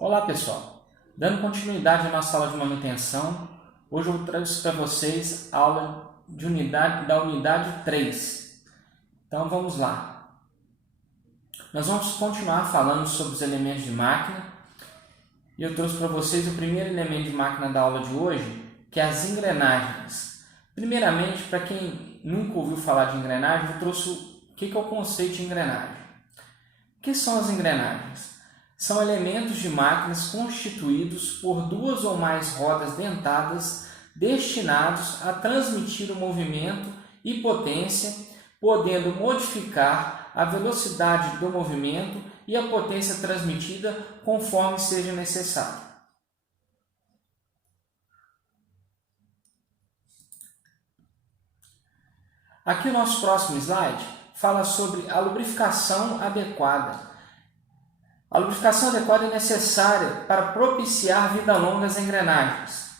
Olá pessoal, dando continuidade à nossa aula de manutenção, hoje eu trouxe para vocês a aula da unidade 3. Então vamos lá. Nós vamos continuar falando sobre os elementos de máquina e eu trouxe para vocês o primeiro elemento de máquina da aula de hoje, que é as engrenagens. Primeiramente, para quem nunca ouviu falar de engrenagem, eu trouxe o que é o conceito de engrenagem. O que são as engrenagens? São elementos de máquinas constituídos por duas ou mais rodas dentadas destinados a transmitir o movimento e potência, podendo modificar a velocidade do movimento e a potência transmitida conforme seja necessário. Aqui o nosso próximo slide fala sobre a lubrificação adequada. A lubrificação adequada é necessária para propiciar vida longa às engrenagens.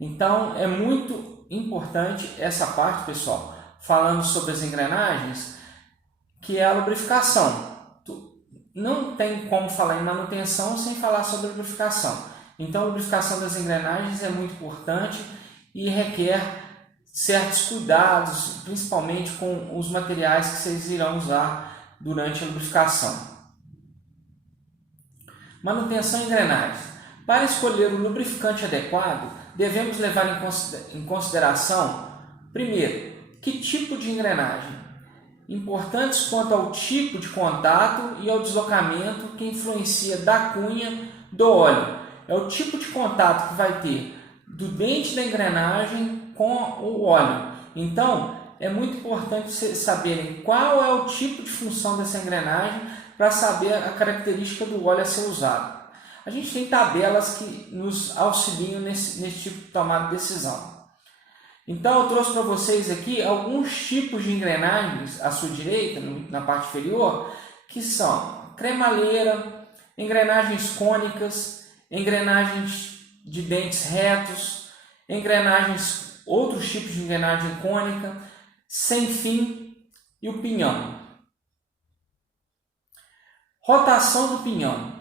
Então, é muito importante essa parte, pessoal, falando sobre as engrenagens, que é a lubrificação. Não tem como falar em manutenção sem falar sobre a lubrificação. Então, a lubrificação das engrenagens é muito importante e requer certos cuidados, principalmente com os materiais que vocês irão usar durante a lubrificação. Manutenção de engrenagens. Para escolher o lubrificante adequado, devemos levar em consideração, primeiro, que tipo de engrenagem, importantes quanto ao tipo de contato e ao deslocamento que influencia da cunha do óleo. É o tipo de contato que vai ter do dente da engrenagem com o óleo. Então, é muito importante vocês saberem qual é o tipo de função dessa engrenagem para saber a característica do óleo a ser usado. A gente tem tabelas que nos auxiliam nesse tipo de tomada de decisão. Então, eu trouxe para vocês aqui alguns tipos de engrenagens à sua direita, na parte inferior, que são cremalheira, engrenagens cônicas, engrenagens de dentes retos, outros tipos de engrenagem cônica, sem fim e o pinhão. Rotação do pinhão.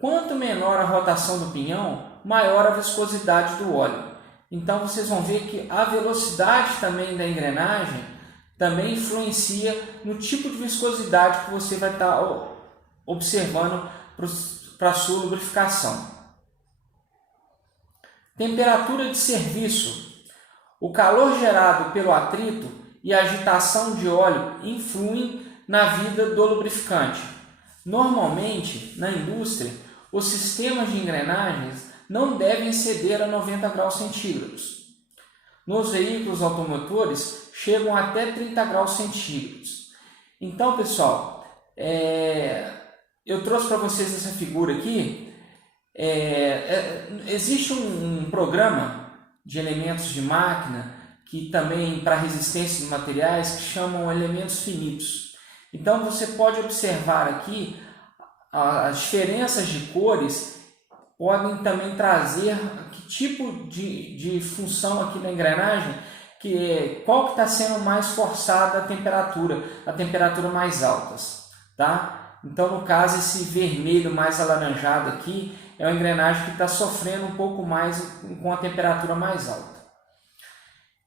Quanto menor a rotação do pinhão, maior a viscosidade do óleo. Então vocês vão ver que a velocidade também da engrenagem também influencia no tipo de viscosidade que você vai estar observando para a sua lubrificação. Temperatura de serviço. O calor gerado pelo atrito e a agitação de óleo influem na vida do lubrificante. Normalmente, na indústria, os sistemas de engrenagens não devem exceder a 90 graus centígrados. Nos veículos automotores, chegam até 30 graus centígrados. Então, pessoal, eu trouxe para vocês essa figura aqui. Existe um programa de elementos de máquina que também para resistência de materiais que chamam elementos finitos. Então você pode observar aqui as diferenças de cores podem também trazer que tipo de função aqui na engrenagem, qual que está sendo mais forçada a temperatura mais altas, tá? Então no caso esse vermelho mais alaranjado aqui é uma engrenagem que está sofrendo um pouco mais com a temperatura mais alta.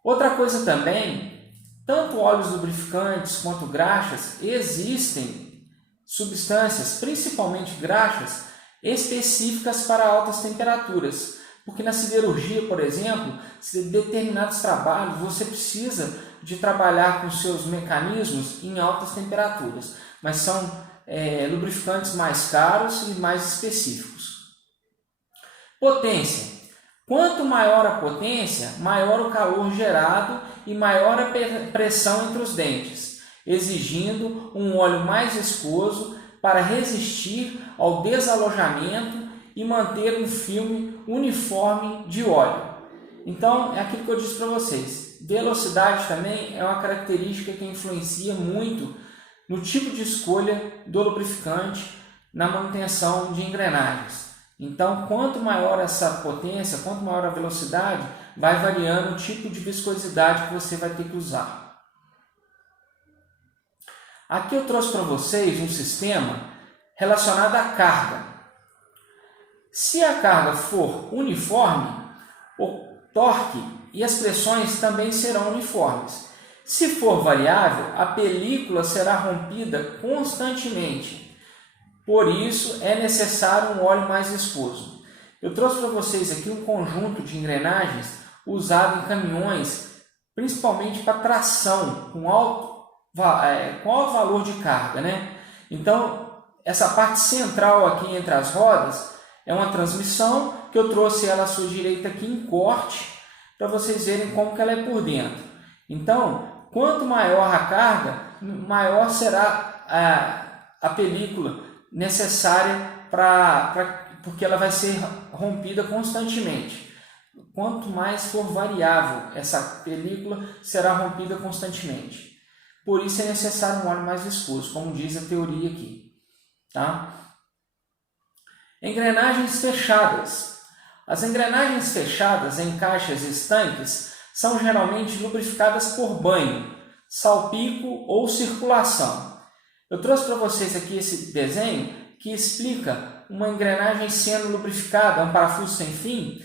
Outra coisa também, tanto óleos lubrificantes quanto graxas, existem substâncias, principalmente graxas, específicas para altas temperaturas. Porque na siderurgia, por exemplo, determinados trabalhos você precisa de trabalhar com seus mecanismos em altas temperaturas, mas são lubrificantes mais caros e mais específicos. Potência. Quanto maior a potência, maior o calor gerado e maior a pressão entre os dentes, exigindo um óleo mais viscoso para resistir ao desalojamento e manter um filme uniforme de óleo. Então, é aquilo que eu disse para vocês. Velocidade também é uma característica que influencia muito no tipo de escolha do lubrificante na manutenção de engrenagens. Então, quanto maior essa potência, quanto maior a velocidade, vai variando o tipo de viscosidade que você vai ter que usar. Aqui eu trouxe para vocês um sistema relacionado à carga. Se a carga for uniforme, o torque e as pressões também serão uniformes. Se for variável, a película será rompida constantemente. Por isso, é necessário um óleo mais viscoso. Eu trouxe para vocês aqui um conjunto de engrenagens usado em caminhões, principalmente para tração, com alto valor de carga, né? Então, essa parte central aqui entre as rodas é uma transmissão que eu trouxe ela à sua direita aqui em corte, para vocês verem como que ela é por dentro. Então, quanto maior a carga, maior será a película necessária porque ela vai ser rompida constantemente. Quanto mais for variável, essa película será rompida constantemente. Por isso é necessário um óleo mais viscoso, como diz a teoria aqui. Tá? Engrenagens fechadas. As engrenagens fechadas em caixas estanques são geralmente lubrificadas por banho, salpico ou circulação. Eu trouxe para vocês aqui esse desenho que explica uma engrenagem sendo lubrificada, um parafuso sem fim,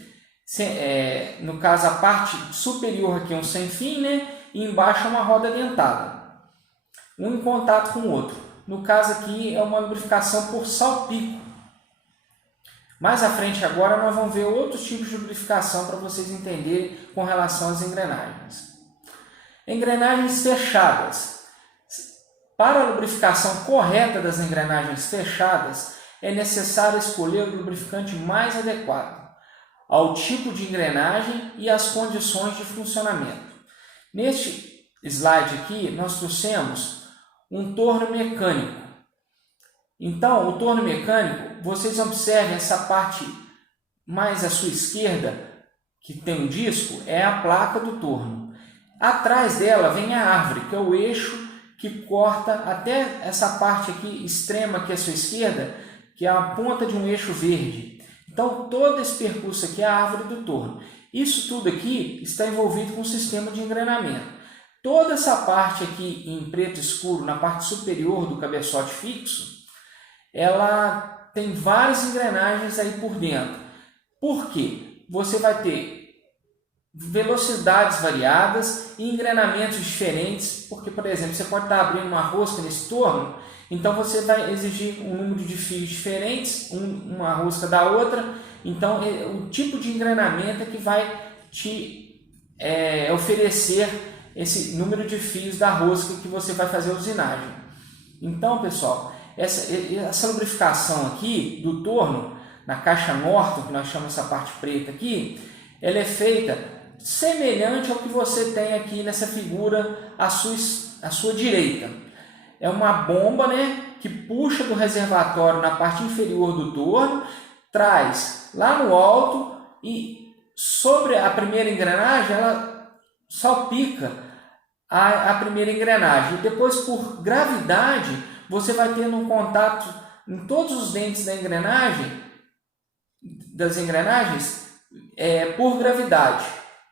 no caso a parte superior aqui é um sem fim, né? E embaixo é uma roda dentada, um em contato com o outro. No caso aqui é uma lubrificação por salpico. Mais à frente agora nós vamos ver outros tipos de lubrificação para vocês entenderem com relação às engrenagens. Engrenagens fechadas. Para a lubrificação correta das engrenagens fechadas, é necessário escolher o lubrificante mais adequado ao tipo de engrenagem e às condições de funcionamento. Neste slide aqui, nós trouxemos um torno mecânico. Então, o torno mecânico, vocês observem essa parte mais à sua esquerda, que tem um disco, é a placa do torno. Atrás dela vem a árvore, que é o eixo que corta até essa parte aqui extrema aqui à sua esquerda, que é a ponta de um eixo verde. Então, todo esse percurso aqui é a árvore do torno. Isso tudo aqui está envolvido com o sistema de engrenamento. Toda essa parte aqui em preto escuro, na parte superior do cabeçote fixo, ela tem várias engrenagens aí por dentro. Por quê? Você vai ter velocidades variadas e engrenamentos diferentes, porque, por exemplo, você pode estar abrindo uma rosca nesse torno, então você vai exigir um número de fios diferentes, uma rosca da outra, então o tipo de engrenamento é que vai te oferecer esse número de fios da rosca que você vai fazer a usinagem. Então, pessoal, essa lubrificação aqui do torno, na caixa Norton, que nós chamamos essa parte preta aqui, ela é feita semelhante ao que você tem aqui nessa figura à sua direita. É uma bomba, né, que puxa do reservatório na parte inferior do torno, traz lá no alto e sobre a primeira engrenagem ela salpica a primeira engrenagem. E depois, por gravidade, você vai tendo um contato em todos os dentes das engrenagens por gravidade.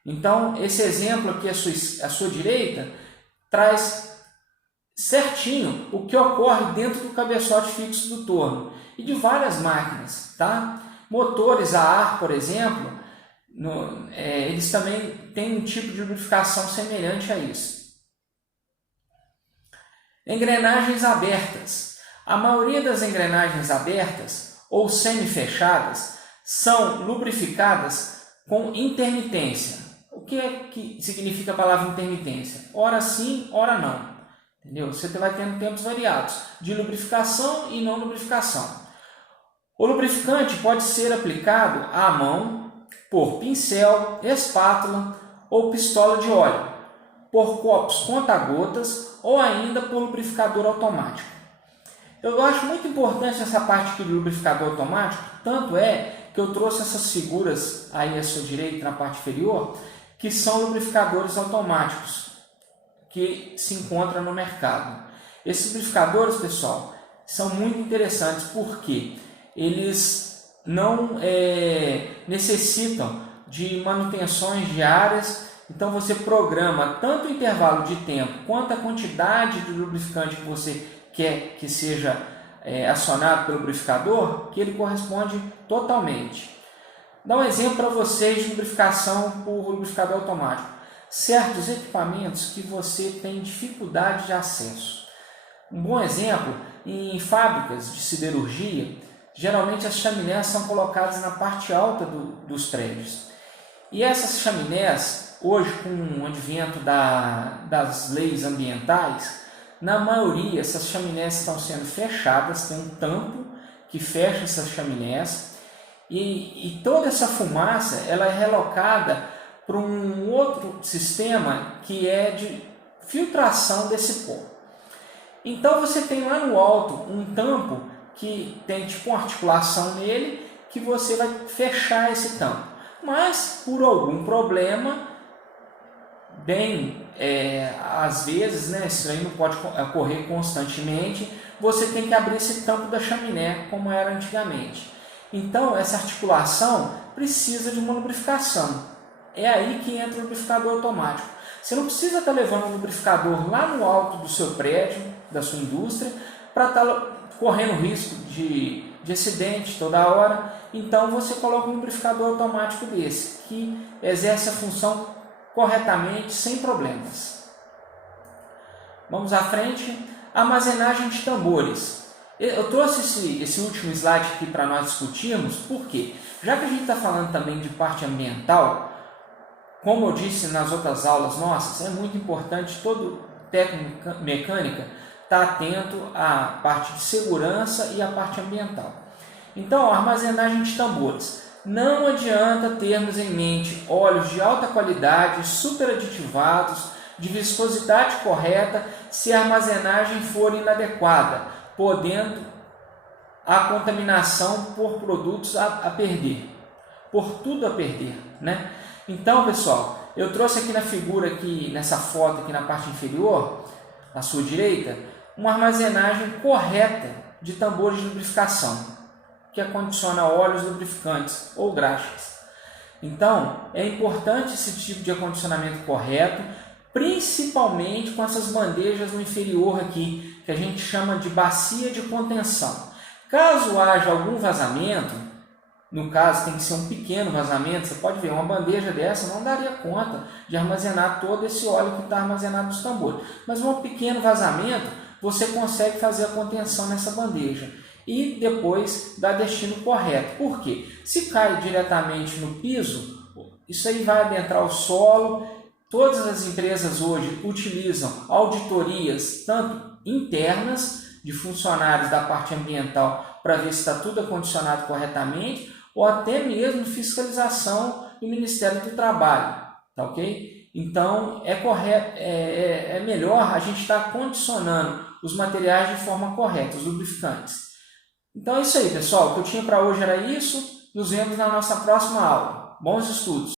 Então, esse exemplo aqui à sua direita traz certinho o que ocorre dentro do cabeçote fixo do torno e de várias máquinas, tá? Motores a ar, por exemplo, eles também têm um tipo de lubrificação semelhante a isso. Engrenagens abertas. A maioria das engrenagens abertas ou semi-fechadas são lubrificadas com intermitência. O que significa a palavra intermitência? Ora sim, ora não. Entendeu? Você vai tendo tempos variados de lubrificação e não lubrificação. O lubrificante pode ser aplicado à mão, por pincel, espátula ou pistola de óleo, por copos conta-gotas ou ainda por lubrificador automático. Eu acho muito importante essa parte aqui do lubrificador automático, tanto é que eu trouxe essas figuras aí à sua direita, na parte inferior, que são lubrificadores automáticos que se encontram no mercado. Esses lubrificadores, pessoal, são muito interessantes porque eles não necessitam de manutenções diárias. Então você programa tanto o intervalo de tempo quanto a quantidade de lubrificante que você quer que seja acionado pelo lubrificador, que ele corresponde totalmente. Dá um exemplo para vocês de lubrificação por lubrificador automático. Certos equipamentos que você tem dificuldade de acesso. Um bom exemplo, em fábricas de siderurgia, geralmente as chaminés são colocadas na parte alta dos prédios. E essas chaminés, hoje com o advento das leis ambientais, na maioria essas chaminés estão sendo fechadas, tem um tampo que fecha essas chaminés, e toda essa fumaça ela é relocada para um outro sistema que é de filtração desse pó. Então você tem lá no alto um tampo que tem tipo uma articulação nele que você vai fechar esse tampo. Mas por algum problema, às vezes, né, isso aí não pode ocorrer constantemente, você tem que abrir esse tampo da chaminé como era antigamente. Então essa articulação precisa de uma lubrificação. É aí que entra o lubrificador automático. Você não precisa estar levando um lubrificador lá no alto do seu prédio, da sua indústria, para estar correndo risco de acidente toda hora. Então você coloca um lubrificador automático desse, que exerce a função corretamente, sem problemas. Vamos à frente. Armazenagem de tambores. Eu trouxe esse último slide aqui para nós discutirmos, porque já que a gente está falando também de parte ambiental, como eu disse nas outras aulas nossas, é muito importante todo técnico mecânica estar atento à parte de segurança e à parte ambiental. Então, armazenagem de tambores. Não adianta termos em mente óleos de alta qualidade, super aditivados, de viscosidade correta, se a armazenagem for inadequada, podendo a contaminação por produtos a perder, por tudo a perder, né? Então, pessoal, eu trouxe aqui na figura, aqui nessa foto aqui na parte inferior, à sua direita, uma armazenagem correta de tambores de lubrificação, que acondiciona óleos lubrificantes ou graxas. Então, é importante esse tipo de acondicionamento correto, principalmente com essas bandejas no inferior aqui, que a gente chama de bacia de contenção. Caso haja algum vazamento, no caso tem que ser um pequeno vazamento, você pode ver, uma bandeja dessa não daria conta de armazenar todo esse óleo que está armazenado nos tambores. Mas um pequeno vazamento, você consegue fazer a contenção nessa bandeja e depois dar destino correto. Por quê? Se cai diretamente no piso, isso aí vai adentrar o solo. Todas as empresas hoje utilizam auditorias, tanto internas, de funcionários da parte ambiental, para ver se está tudo acondicionado corretamente, ou até mesmo fiscalização do Ministério do Trabalho, tá ok? Então, é melhor a gente estar condicionando os materiais de forma correta, os lubrificantes. Então é isso aí, pessoal. O que eu tinha para hoje era isso. Nos vemos na nossa próxima aula. Bons estudos!